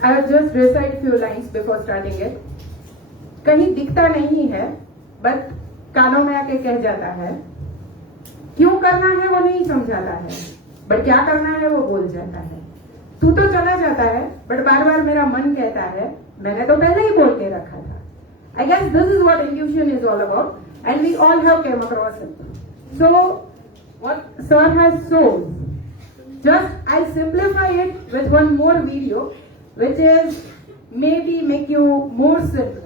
I will just recite few lines before starting it. कहीं दिखता नहीं है बट कानों में आके कह जाता है, क्यों करना है वो नहीं समझाता है बट क्या करना है वो बोल जाता है, तू तो चला जाता है बट बार बार मेरा मन कहता है मैंने तो पहले ही बोल के रखा था. I guess this is what intuition is all about and we all have came across it. So what sir has shown, just I simplify it with one more video which is maybe make you more simpler.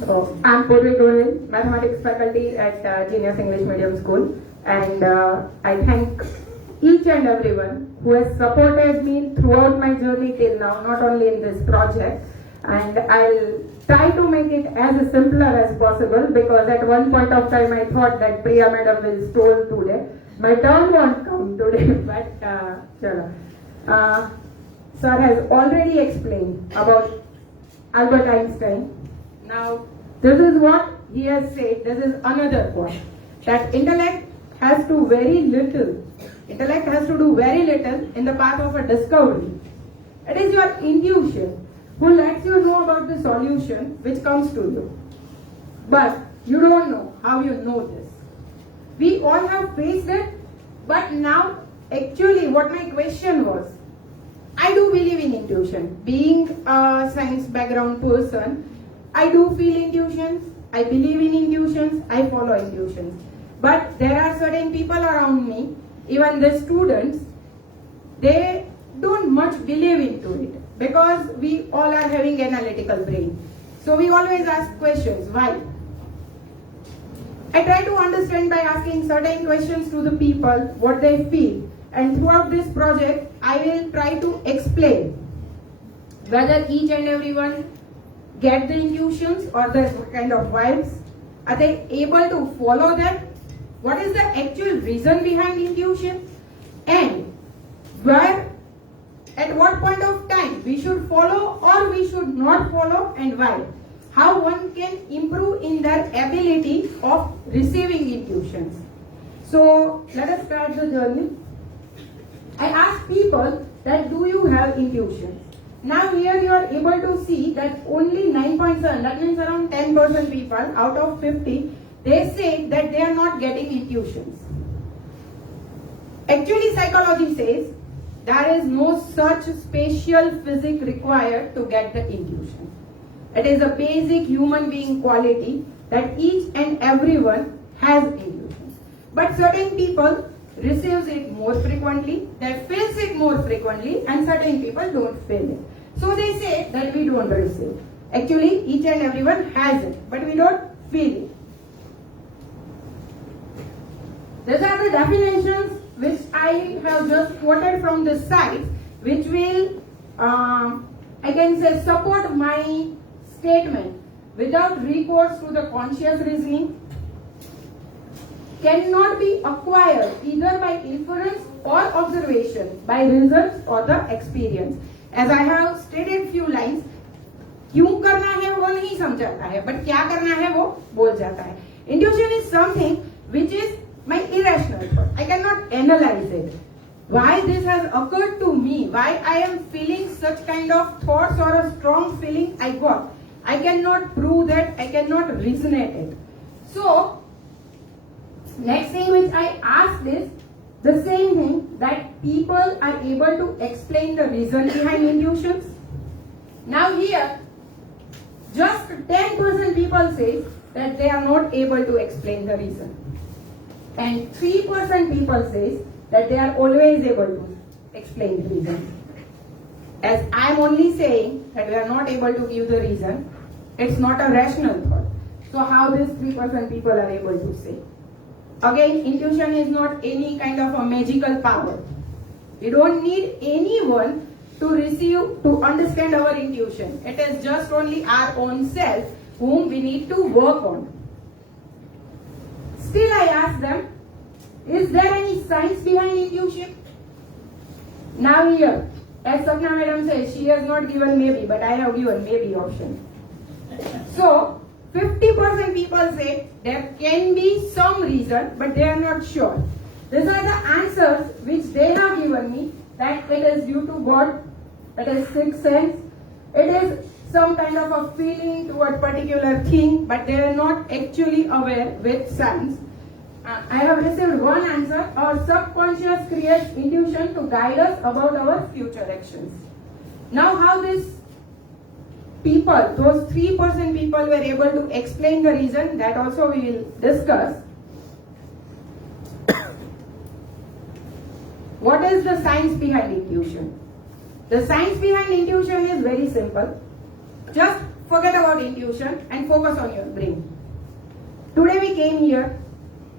So, I'm Purvi Gohil, mathematics faculty at Genius English Medium School, and I thank each and everyone who has supported me throughout my journey till now, not only in this project, and I'll try to make it as simpler as possible because at one point of time I thought that Priya madam will stole today. My turn won't come today, but chalo. Sir has already explained about Albert Einstein. Now, this is what he has said. This is another point. That intellect has to do very little in the path of a discovery. It is your intuition who lets you know about the solution which comes to you. But you don't know how you know this. We all have faced it, but now actually what my question was, I do believe in intuition. Being a science background person, I do feel intuitions, I believe in intuitions, I follow intuitions. But there are certain people around me, even the students, they don't much believe into it because we all are having analytical brain. So we always ask questions, why? I try to understand by asking certain questions to the people, what they feel. And throughout this project, I will try to explain whether each and everyone get the intuitions or the kind of vibes. Are they able to follow that? What is the actual reason behind intuition? And where, at what point of time we should follow or we should not follow and why? How one can improve in their ability of receiving intuitions. So let us start the journey. I ask people that do you have intuition? Now here you are able to see that only 9.7, that means around 10% people out of 50, they say that they are not getting intuitions. Actually psychology says there is no such special physics required to get the intuition. It is a basic human being quality that each and everyone has intuitions. But certain people receives it more frequently, they feels it more frequently, and certain people don't feel it. So they say that we don't receive. Actually, each and everyone has it, but we don't feel it. These are the definitions which I have just quoted from the site, which will, I can say, support my statement without recourse to the conscious reasoning. Cannot be acquired either by inference or observation, by results or the experience. As I have stated few lines, क्यों करना है वो नहीं समझाता है, but क्या करना है वो बोल जाता है. Intuition is something which is my irrational thought. I cannot analyze it. Why this has occurred to me, why I am feeling such kind of thoughts or a strong feeling I got, I cannot prove that, I cannot resonate it. So, next thing which I asked is, The same thing, that people are able to explain the reason behind intuitions. Now here, just 10% people say that they are not able to explain the reason. And 3% people say that they are always able to explain the reason. As I am only saying that we are not able to give the reason, it's not a rational thought. So how these 3% people are able to say? Again, intuition is not any kind of a magical power. We don't need anyone to understand our intuition. It is just only our own self whom we need to work on. Still I ask them, is there any science behind intuition? Now here, as Sapna madam says, she has not given maybe, but I have given maybe option. So, 50% people say there can be some reason, but they are not sure. These are the answers which they have given me, that it is due to God, it is sixth sense, it is some kind of a feeling toward particular thing, but they are not actually aware with science. I have received one answer, our subconscious creates intuition to guide us about our future actions. Now how this people, those 3% people were able to explain the reason, that also we will discuss. What is the science behind intuition? The science behind intuition is very simple. Just forget about intuition and focus on your brain. Today we came here,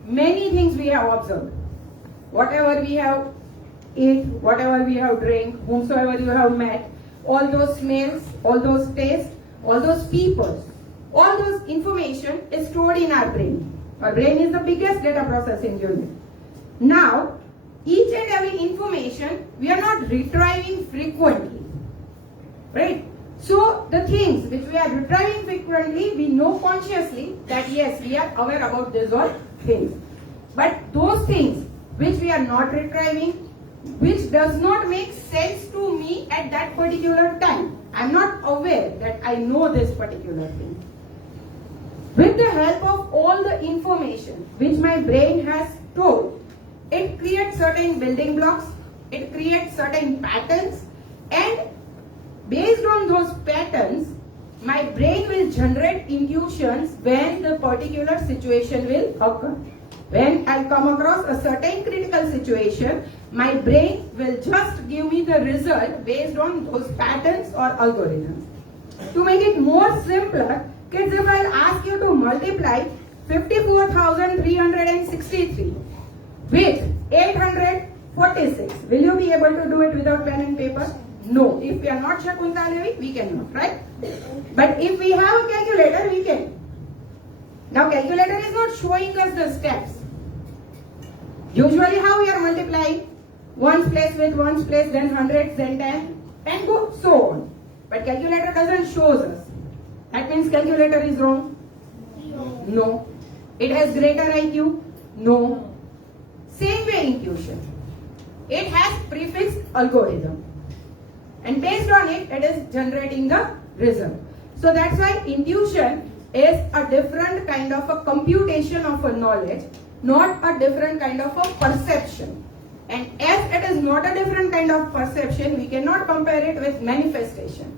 many things we have observed. Whatever we have eaten, whatever we have drank, whomsoever you have met, all those smells, all those tastes, all those people, all those information is stored in our brain. Our brain is the biggest data processing unit. Now, each and every information we are not retrieving frequently, right? So the things which we are retrieving frequently, we know consciously that yes, we are aware about these all things. But those things which we are not retrieving, which does not make sense to me at that particular time, I am not aware that I know this particular thing. With the help of all the information which my brain has stored, it creates certain building blocks, it creates certain patterns, and based on those patterns, my brain will generate intuitions when the particular situation will occur. When I come across a certain critical situation, my brain will just give me the result based on those patterns or algorithms. To make it more simpler, kids, if I ask you to multiply 54,363 with 846, will you be able to do it without pen and paper? No. If we are not Shakunta Devi, we cannot, right? But if we have a calculator, we can. Now calculator is not showing us the steps. Usually how we are multiplying? Ones place with ones place, then hundreds, then 10, and go so on. But calculator doesn't show us. That means calculator is wrong? No. It has greater IQ? No. Same way intuition. It has prefixed algorithm. And based on it, it is generating the result. So that's why intuition is a different kind of a computation of a knowledge, not a different kind of a perception. And as it is not a different kind of perception, we cannot compare it with manifestation.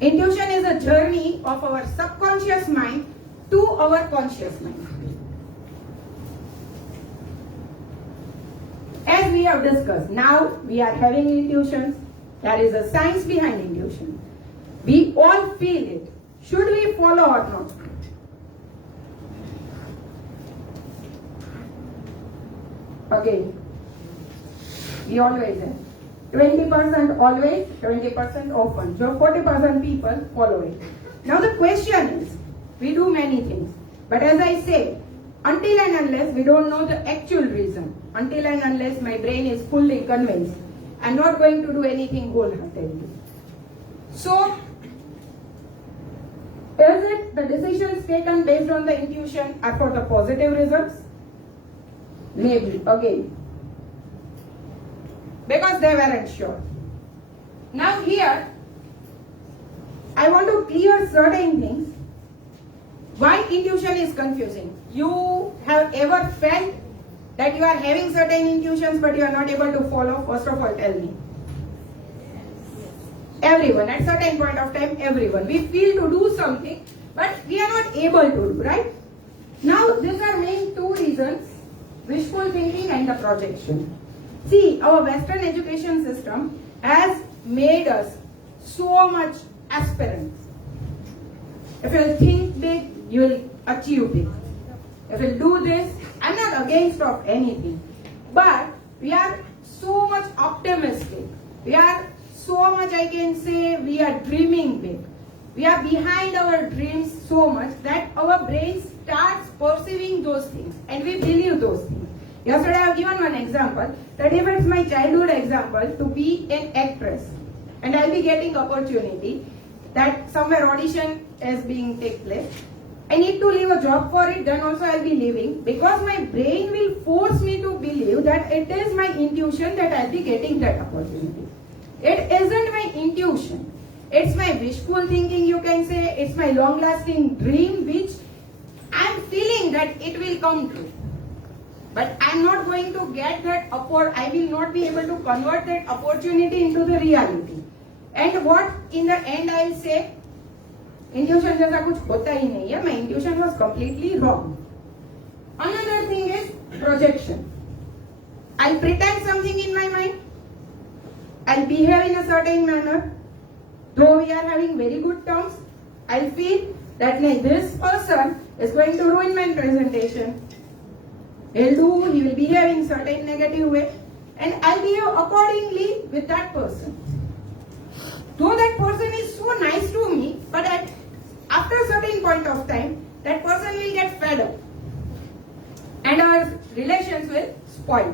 Intuition is a journey of our subconscious mind to our conscious mind. As we have discussed, now we are having intuitions. There is a science behind intuition. We all feel it. Should we follow or not? Again, we always have 20% always, 20% often. So 40% people follow it. Now the question is, we do many things. But as I say, until and unless we don't know the actual reason, until and unless my brain is fully convinced, I'm not going to do anything wholeheartedly. So, is it the decisions taken based on the intuition are for the positive results? Maybe, again. Because they weren't sure. Now here, I want to clear certain things. Why intuition is confusing? You have ever felt that you are having certain intuitions but you are not able to follow? First of all, tell me. Everyone, at certain point of time, everyone. We feel to do something, but we are not able to do, right? Now, these are main two reasons, wishful thinking and the projection. See, our Western education system has made us so much aspirants. If you will think big, you will achieve big. If you will do this, I'm not against of anything, but we are so much optimistic. We are so much, I can say, we are dreaming big. We are behind our dreams so much that our brain starts perceiving those things and we believe those things. Yesterday I have given one example that if it's my childhood example to be an actress and I'll be getting opportunity that somewhere audition is being take place, I need to leave a job for it, then also I'll be leaving because my brain will force me to believe that it is my intuition that I'll be getting that opportunity. It isn't my intuition. It's my wishful thinking, you can say. It's my long-lasting dream which I'm feeling that it will come true. But I'm not going to get that I will not be able to convert that opportunity into the reality. And what in the end I'll say, intuition जैसा कुछ होता ही नहीं है. My intuition was completely wrong. Another thing is projection. I'll pretend something in my mind. I'll behave in a certain manner. Though we are having very good terms, I'll feel that like this person is going to ruin my presentation. He will behave in certain negative way, and I'll behave accordingly with that person. Though that person is so nice to me, but after a certain point of time, that person will get fed up, and our relations will spoil.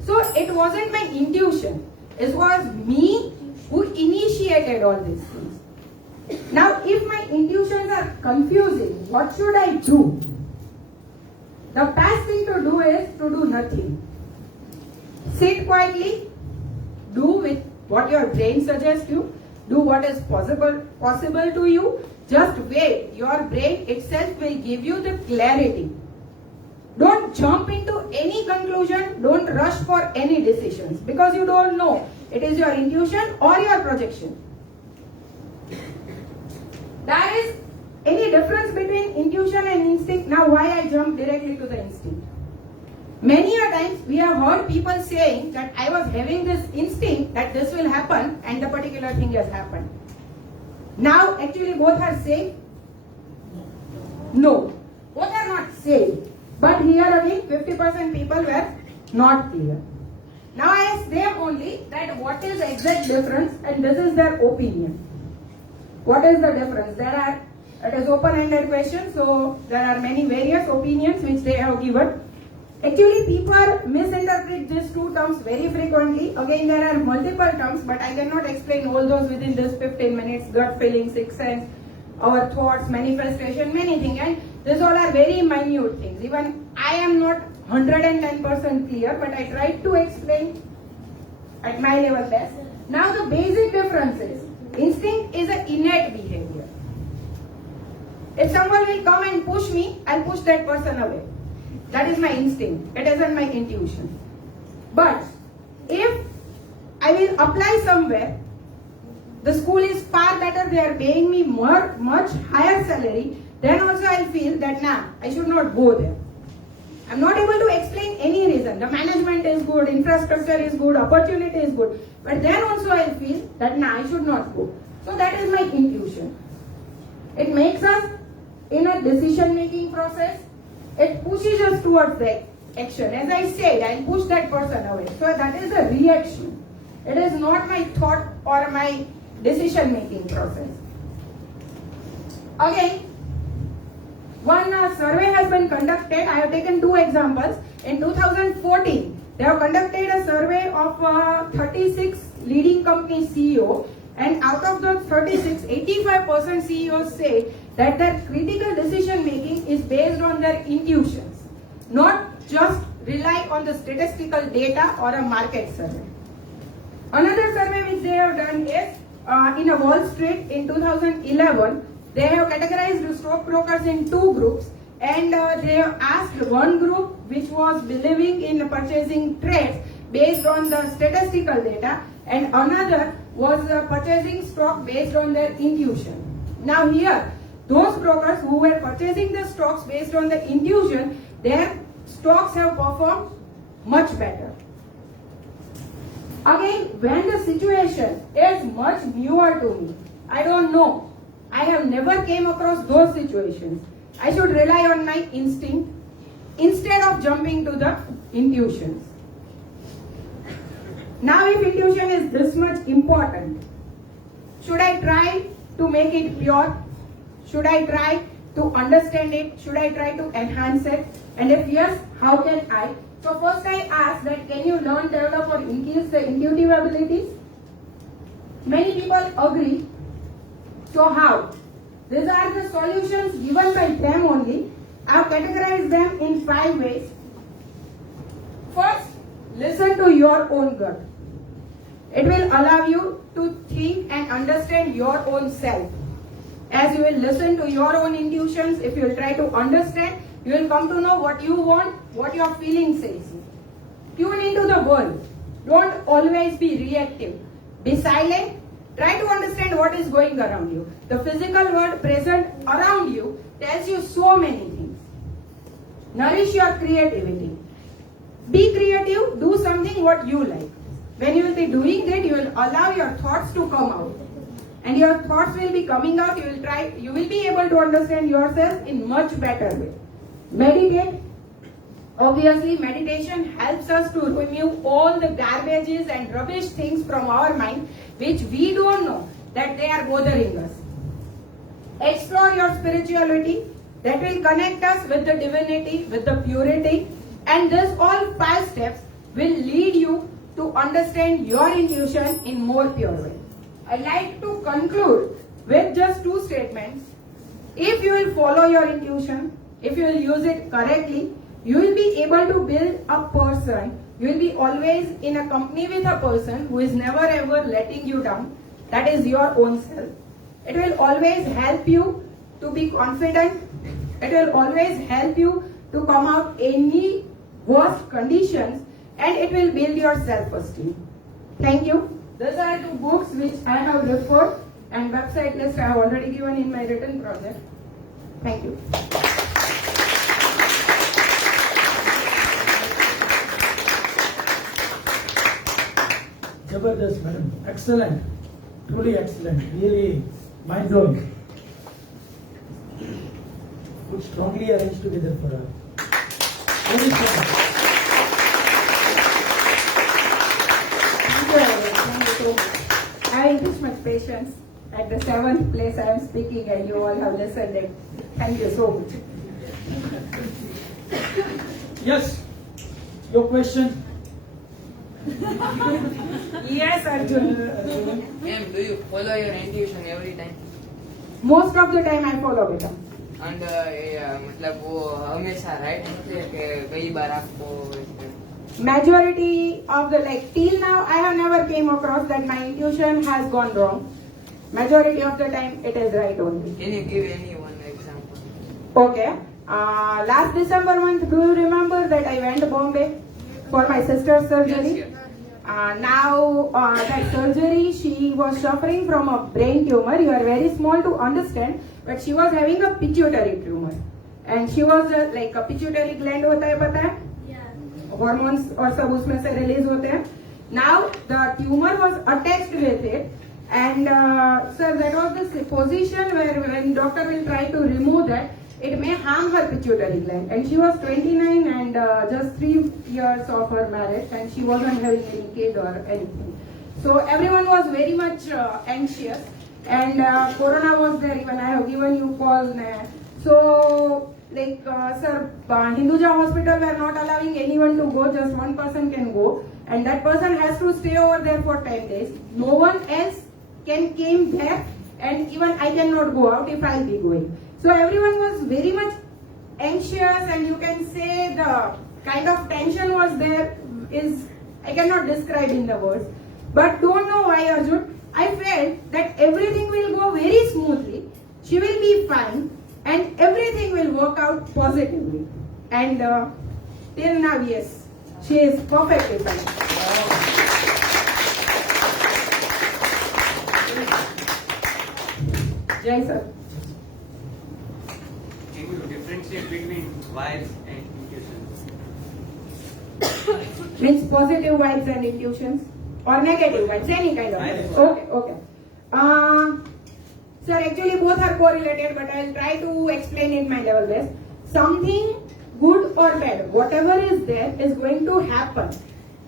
So it wasn't my intuition. It was me who initiated all these things. Now, if my intuitions are confusing, what should I do? The best thing to do is to do nothing. Sit quietly, do with what your brain suggests you, do what is possible to you. Just wait. Your brain itself will give you the clarity. Don't jump into any conclusion. Don't rush for any decisions because you don't know. It is your intuition or your projection. There is any difference between intuition and instinct. Now why I jump directly to the instinct? Many a times we have heard people saying that I was having this instinct that this will happen and the particular thing has happened. Now actually both are safe? No. Both are not safe. But here again 50% people were not clear. Now I ask them only that what is the exact difference, and this is their opinion. What is the difference? It is open-ended question, so there are many various opinions which they have given. Actually, people misinterpret these two terms very frequently. Again, there are multiple terms, but I cannot explain all those within this 15 minutes. Gut feeling, sixth sense, our thoughts, manifestation, many things. And these all are very minute things. Even I am not 110% clear, but I tried to explain at my level best. Now the basic difference is, instinct is an innate behavior. If someone will come and push me, I'll push that person away. That is my instinct. It isn't my intuition. But if I will apply somewhere, the school is far better, they are paying me much higher salary, then also I'll feel that I should not go there. I'm not able to explain any reason. The management is good, infrastructure is good, opportunity is good. But then also I'll feel that I should not go. So that is my intuition. It makes us in a decision-making process. It pushes us towards the action. As I said, I'll push that person away. So that is a reaction. It is not my thought or my decision-making process. Again, one survey has been conducted. I have taken two examples. In 2014, they have conducted a survey of 36 leading company CEO, and out of those 36, 85% CEOs say that their critical decision making is based on their intuitions, not just rely on the statistical data or a market survey. Another survey which they have done is in a Wall Street in 2011. They have categorized stockbrokers in two groups, and they have asked one group which was believing in purchasing trades based on the statistical data, and another was purchasing stock based on their intuition. Now here, those brokers who were purchasing the stocks based on the intuition, their stocks have performed much better. Again, when the situation is much newer to me, I don't know, I have never came across those situations, I should rely on my instinct instead of jumping to the intuitions. Now if intuition is this much important, should I try to make it pure? Should I try to understand it? Should I try to enhance it? And if yes, how can I? So first I ask that can you learn, develop or increase the intuitive abilities? Many people agree. So how? These are the solutions given by them only. I have categorized them in 5 ways. First, listen to your own gut. It will allow you to think and understand your own self. As you will listen to your own intuitions, if you will try to understand, you will come to know what you want, what your feeling says. Tune into the world. Don't always be reactive. Be silent. Try to understand what is going around you. The physical world present around you tells you so many things. Nourish your creativity. Be creative. Do something what you like. When you will be doing that, you will allow your thoughts to come out. And your thoughts will be coming out. You will be able to understand yourself in much better way. Meditate. Obviously, meditation helps us to remove all the garbages and rubbish things from our mind, which we don't know that they are bothering us. Explore your spirituality. That will connect us with the divinity, with the purity. And this all 5 steps will lead you to understand your intuition in more pure way. I'd like to conclude with just 2 statements. If you will follow your intuition, if you will use it correctly, you will be able to build a person. You will be always in a company with a person who is never ever letting you down. That is your own self. It will always help you to be confident. It will always help you to come out any worst conditions, and it will build your self-esteem. Thank you. These are 2 books which I have referred, and website list I have already given in my written project. Thank you. Jabardast, madam. Excellent. Truly excellent. Really mind-blowing. Put strongly arranged together for her. Very strong. Thank you so much. I have this much patience. At the 7th place I am speaking and you all have listened. And thank you so much. Yes. Your question. Yes, Arjun. Ma'am, do you follow your intuition every time? Most of the time I follow it. And मतलब वो हमेशा right होते हैं कि कई बार आपको Majority of the, like till now I have never came across that my intuition has gone wrong. Majority of the time it is right only. Can you give any one example? Okay. Last December month, do you remember that I went to Bombay for my sister's surgery? Yes, yes. Now that surgery, she was suffering from a brain tumor. You are very small to understand, but she was having a pituitary tumor, and she was like a pituitary gland होता है पता है? Hormones और सब उसमें से release होते हैं. Now the tumor was attached with it, and sir, that was the position where when doctor will try to remove that, it may harm her pituitary gland. And she was 29 and just 3 years of her marriage, and she wasn't having any kid or anything. So everyone was very much anxious, and Corona was there. Even I have given you call. So like sir, Hinduja hospital were not allowing anyone to go. Just one person can go, and that person has to stay over there for 10 days. No one else can came there, and even I cannot go out if I'll be going. So everyone was very much anxious, and you can say the kind of tension was there is, I cannot describe in the words. But don't know why, Arjun. I felt that everything will go very smoothly. She will be fine, and everything will work out positively. And till now, yes, she is perfectly fine. Jai sir. Can you differentiate between vibes and intuitions? Means positive vibes and intuitions or negative vibes, any kind of vibes. Okay. Sir, actually both are correlated, but I'll try to explain it my level best. Something good or bad, whatever is there is going to happen.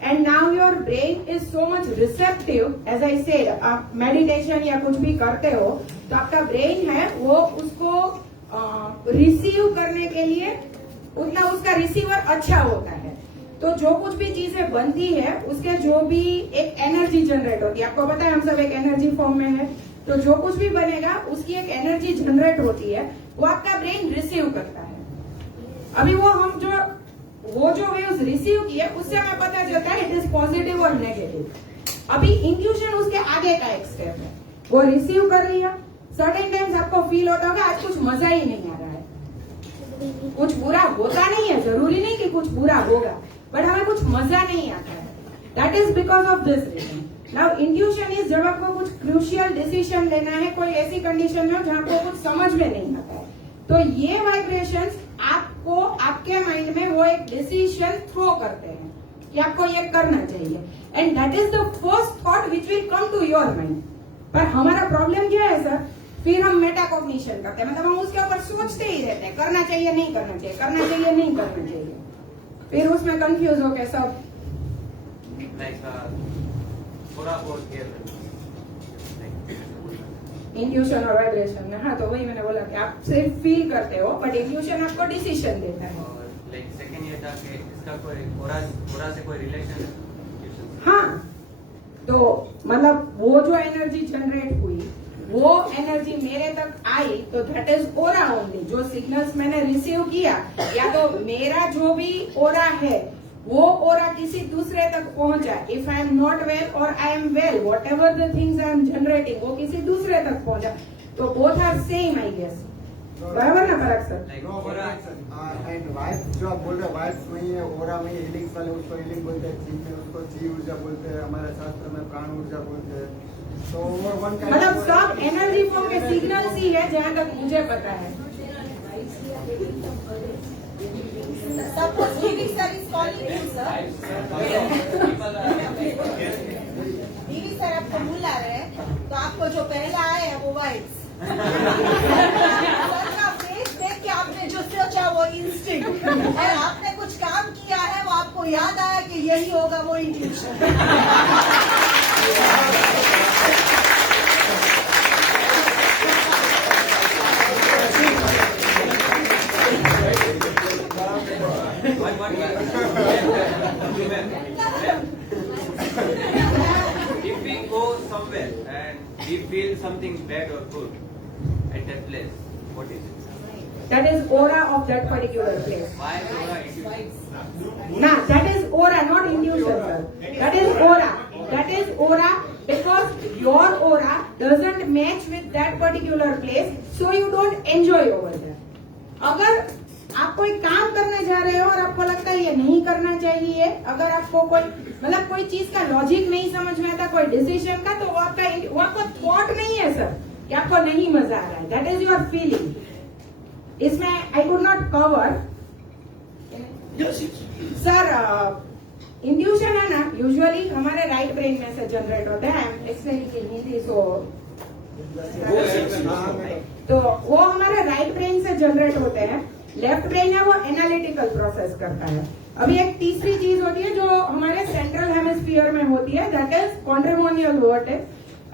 And now your brain is so much receptive, as I said, आप meditation या कुछ भी करते हो तो आपका brain है वो उसको रिसीव करने के लिए उतना उसका रिसीवर अच्छा होता है। तो जो कुछ भी चीजें बनती है उसके जो भी एक एनर्जी जनरेट होती है, आपको पता है हम सब एक एनर्जी फॉर्म में है, तो जो कुछ भी बनेगा उसकी एक एनर्जी जनरेट होती है, वो आपका ब्रेन रिसीव करता है। अभी वो जो वेव्स रिसीव किए उससे हमें पता चलता है इट इज पॉजिटिव और नेगेटिव। अभी इंट्यूशन उसके आगे का एक स्टेप है, वो रिसीव कर लिया, सर्टेन टाइम्स आपको फील होता होगा आज कुछ मजा ही नहीं आ रहा है, कुछ बुरा होता नहीं है, जरूरी नहीं कि कुछ बुरा होगा, बट हमें कुछ मजा नहीं आता है। That is because of this reason. Now intuition is जब आपको कुछ क्रूशियल डिसीजन लेना है, कोई ऐसी कंडीशन में जहां आपको कुछ समझ में नहीं आता है, तो ये वाइब्रेशंस आपको आपके माइंड में वो एक डिसीजन थ्रो करते हैं कि आपको ये करना चाहिए, and that is the first thought which will come to your mind. पर हमारा प्रॉब्लम क्या है सर, फिर हम मेटाकॉग्निशन करते हैं, मतलब हम उसके ऊपर सोचते ही रहते हैं करना चाहिए नहीं करना चाहिए, करना चाहिए नहीं करना चाहिए, फिर उसमें कंफ्यूज होके सब थोड़ा बहुत इंट्यूशन और वाइब्रेशन में। हाँ, तो वही मैंने बोला कि आप सिर्फ फील करते हो, बट इंट्यूशन आपको डिसीजन देता है। और लाइक सेकंड ये था कि इसका कोई थोड़ा से कोई रिलेशन है? हाँ, तो मतलब वो जो एनर्जी जनरेट हुई वो एनर्जी मेरे तक आई, तो दैट इज ओरा ओनली। जो सिग्नल्स मैंने रिसीव किया, या तो मेरा जो भी ओरा है वो ओरा किसी दूसरे तक पहुंचा, if I am not well और I am well, whatever the things I am generating वो किसी दूसरे तक पहुंचा, तो both are same I guess. बराबर ना फर्क सर? एंड वाइब्स जो आप बोल रहे हैं, वाइब्स वही है, ओरा वही, हीलिंग्स वाले उसको हीलिंग बोलते हैं, चीन में उसको ची ऊर्जा बोलते हैं, हमारे शास्त्र में प्राण ऊर्जा बोलते हैं। तो मतलब सब एनर्जी फॉर्म के सिग्नल्स ही है जहाँ तक मुझे पता है। Suppose DV sir is calling you, sir. DV sir आपको बुला रहे हैं, तो आपको जो पहला आया है वो वाइब्स। सर का फेस देख के आपने जो सोचा वो इंस्टिंक्ट, और आपने कुछ काम किया है वो आपको याद आया कि यही होगा वो intuition. If we go somewhere and we feel something bad or good at that place, what is it? That is aura of that particular place. Why aura intuition? Nah, that is aura, not intuition, sir. That is aura. That is aura because your aura doesn't match with that particular place, so you don't enjoy over there. अगर आप कोई काम करने जा रहे हो और आपको लगता है ये नहीं करना चाहिए, अगर आपको कोई मतलब कोई चीज का लॉजिक नहीं समझ में आता, कोई डिसीजन का, तो वो आपको थॉट नहीं है सर कि आपको नहीं मजा आ रहा है, दैट इज योर फीलिंग। इसमें I could not cover sir. Intuition है ना, यूजुअली हमारे राइट ब्रेन में से जनरेट होते हैं, I am explaining in Hindi, so तो वो हमारे राइट ब्रेन से जनरेट होते हैं। लेफ्ट ब्रेन है वो एनालिटिकल प्रोसेस करता है। अभी एक तीसरी चीज होती है जो हमारे सेंट्रल हेमिस्फीयर में होती है, दैट इज कॉन्ट्रिमोनियल वर्टेक्स।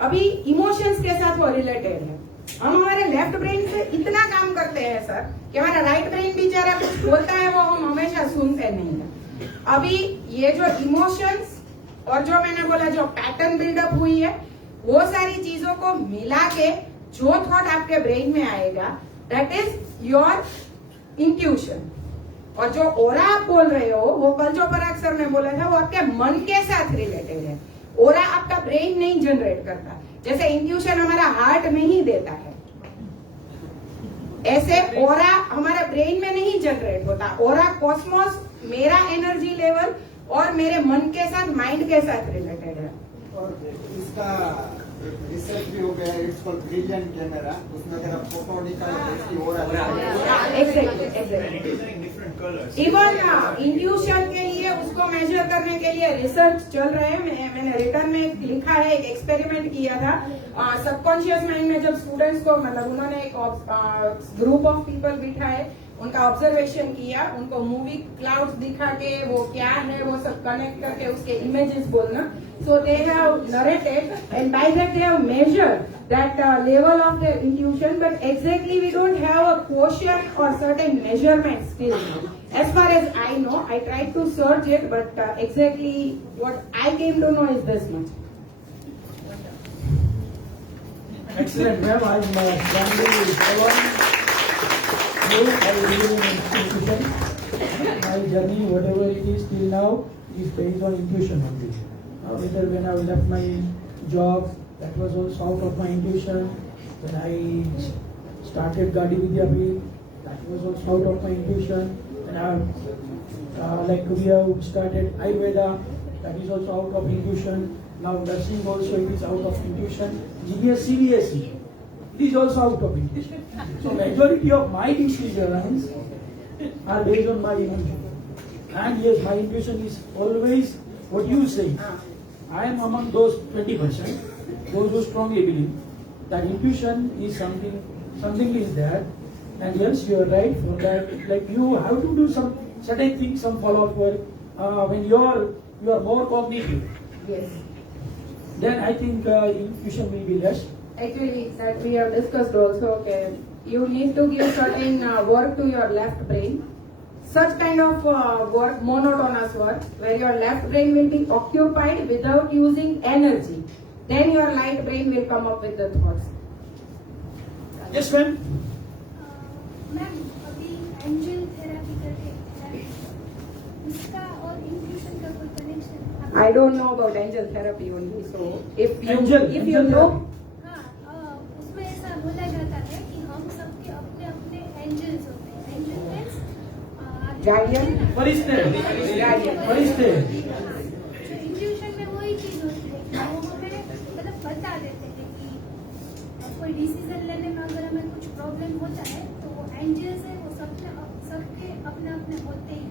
अभी इमोशंस के साथ वो रिलेटेड है। हम हमारे लेफ्ट ब्रेन से इतना काम करते हैं सर कि हमारा राइट ब्रेन बेचारा कुछ बोलता है वो हम हमेशा सुनते नहीं है। अभी ये जो इमोशंस और जो मैंने बोला जो पैटर्न बिल्डअप हुई है, वो सारी चीजों को मिला के जो थॉट आपके ब्रेन में आएगा, दैट इज योर इंट्यूशन। और जो ओरा आप बोल रहे हो वो कल जो पराग सर ने बोला था वो आपके मन के साथ रिलेटेड है। ओरा आपका ब्रेन नहीं जनरेट करता, जैसे इंट्यूशन हमारा हार्ट में ही देता है, ऐसे ओरा हमारे ब्रेन में नहीं जनरेट होता। ओरा कॉस्मोस मेरा एनर्जी लेवल और मेरे मन के साथ, माइंड के साथ रिलेटेड है। और इसका रिसर्च भी हो गया, इट्स कॉल्ड ब्रिलियंट कैमरा, उसमें अगर आप फोटो निकालो तो इसकी और एग्जैक्टली। इवन इंट्यूशन के लिए, उसको मेजर करने के लिए रिसर्च चल रहे हैं। मैंने रिटर्न में लिखा है, एक एक्सपेरिमेंट किया था सबकॉन्शियस माइंड में। जब स्टूडेंट्स को, मतलब उन्होंने एक ग्रुप ऑफ पीपल बिठाए, उनका ऑब्जर्वेशन किया, उनको मूवी क्लाउड्स दिखा के वो क्या है वो सब कनेक्ट करके उसके इमेजेस बोलना। So they have narrated, and by that they have measured that level of their intuition, but exactly we don't have a quotient or certain measurement still. As far as I know, I tried to search it, but exactly what I came to know is this much. Excellent, ma'am. I'm strongly following you. I believe in intuition. My journey, whatever it is till now, is based on intuition only. Whether when I left my job, that was also out of my intuition. When I started Gadi Vidyapeeth, that was also out of my intuition. When I like we have started Ayurveda, that is also out of intuition. Now nursing also it is out of intuition. GBS CBSE, it is also out of intuition. So majority of my decisions are based on my intuition. And yes, my intuition is always what you say. I am among those 20%, those who strongly believe that intuition is something is there. And yes, you are right for that. Like you have to do some certain things, some follow-up work. When you are more cognitive, Yes. then I think intuition will be less. Actually, that we have discussed also. Okay, you need to give certain work to your left brain. Such kind of work, monotonous work, where your left brain will be occupied without using energy. Then your right brain will come up with the thoughts. Yes, ma'am. Ma'am अभी angel therapy करके है, उसका और intuition का कोई connection? I don't know about angel therapy only. So if you Angel know, हाँ, उसमें ऐसा बोला जाता है कि हम सबके अपने अपने एंजल्स होते हैं। Angel means Guardian? फरिश्ते, फरिश्ते। तो इंट्यूशन में वही चीज होती है कि वो हमें मतलब बता देते हैं कि कोई डिसीजन लेने में अगर हमें कुछ प्रॉब्लम होता है तो वो एंजल्स है, वो सबके अपने अपने होते हैं।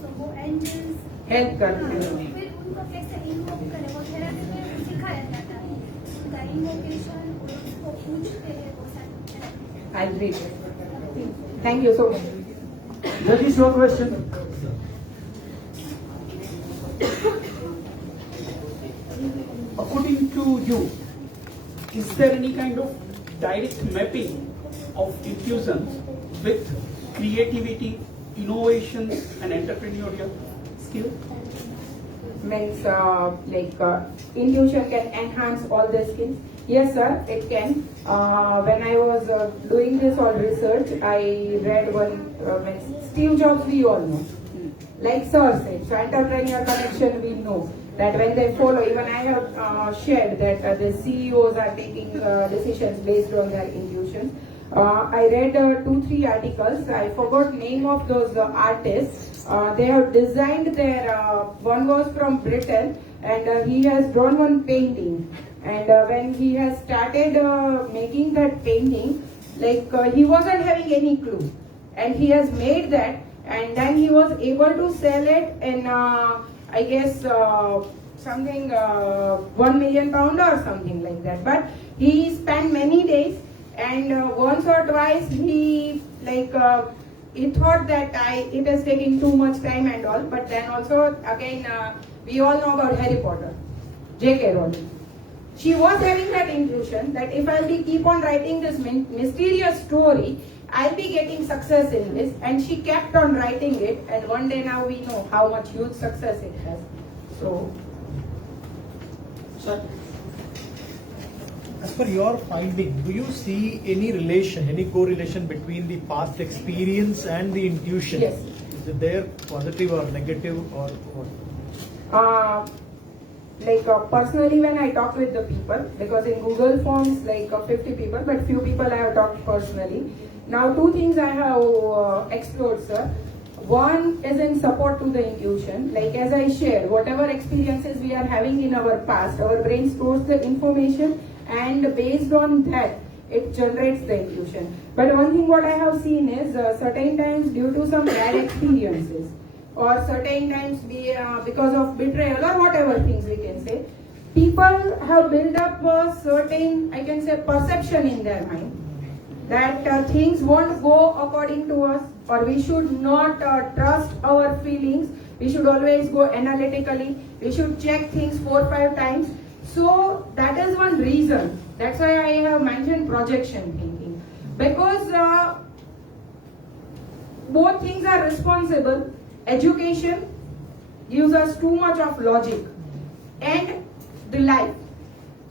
तो वो एंजल्स Help करते हैं। फिर उनको कैसे इन्वोक करें, वो थेरेपी में सिखाया जाता है। उनका इन्वोकेशन, उसको पूछते हैं वो सारी। I'll read it. Thank you so much. That is your question. According to you, is there any kind of direct mapping of intuition with creativity, innovation, and entrepreneurial skill? Means intuition can enhance all the skills. Yes, sir, it can. When I was doing this all research, I read one. Steve Jobs, we all know. Like Sir said, so entrepreneur connection, we know that when they follow. Even I have shared that the CEOs are taking decisions based on their intuition. I read 2-3 articles. I forgot name of those artists. They have designed their. One was from Britain, and he has drawn one painting. And when he has started making that painting, he wasn't having any clue, and he has made that, and then he was able to sell it in, I guess, something £1 million or something like that. But he spent many days, and once or twice he he thought that it is taking too much time and all. But then also again we all know about Harry Potter, J.K. Rowling. She was having that intuition that if I'll keep on writing this mysterious story, I'll be getting success in this, and she kept on writing it, and one day now we know how much huge success it has. So, Sir, as per your finding, do you see any relation, any correlation between the past experience and the intuition? Yes. Is it there positive or negative or what? Personally, when I talk with the people, because in Google Forms 50 people, but few people I have talked personally. Now 2 things I have explored, sir. one is in support to the intuition. Like as I shared, whatever experiences we are having in our past, our brain stores the information, and based on that, it generates the intuition. But one thing what I have seen is certain times due to some bad experiences, or certain times because of betrayal or whatever things we can say, people have built up a certain, I can say, perception in their mind that things won't go according to us, or we should not trust our feelings. We should always go analytically. We should check things 4-5 times. So that is one reason. That's why I have mentioned projection thinking, because both things are responsible. Education gives us too much of logic, and the life.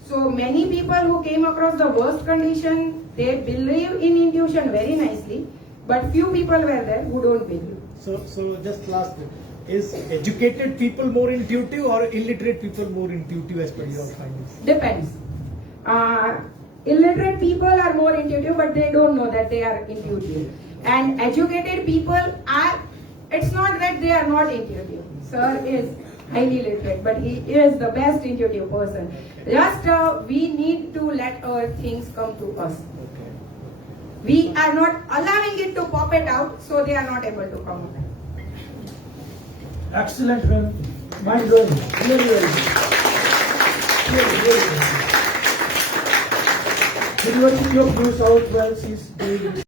So many people who came across the worst condition, they believe in intuition very nicely, but few people were there who don't believe. So just last bit. Is educated people more intuitive or illiterate people more intuitive as per your findings? Depends. Illiterate people are more intuitive, but they don't know that they are intuitive. And educated people are, it's not that they are not intuitive. Sir is highly literate, but he is the best intuitive person. Just we need to let our things come to us. We are not allowing it to pop it out, so they are not able to come out. Excellent, ma'am. Mind blowing. Really, really. Really, really. University of New South Wales is doing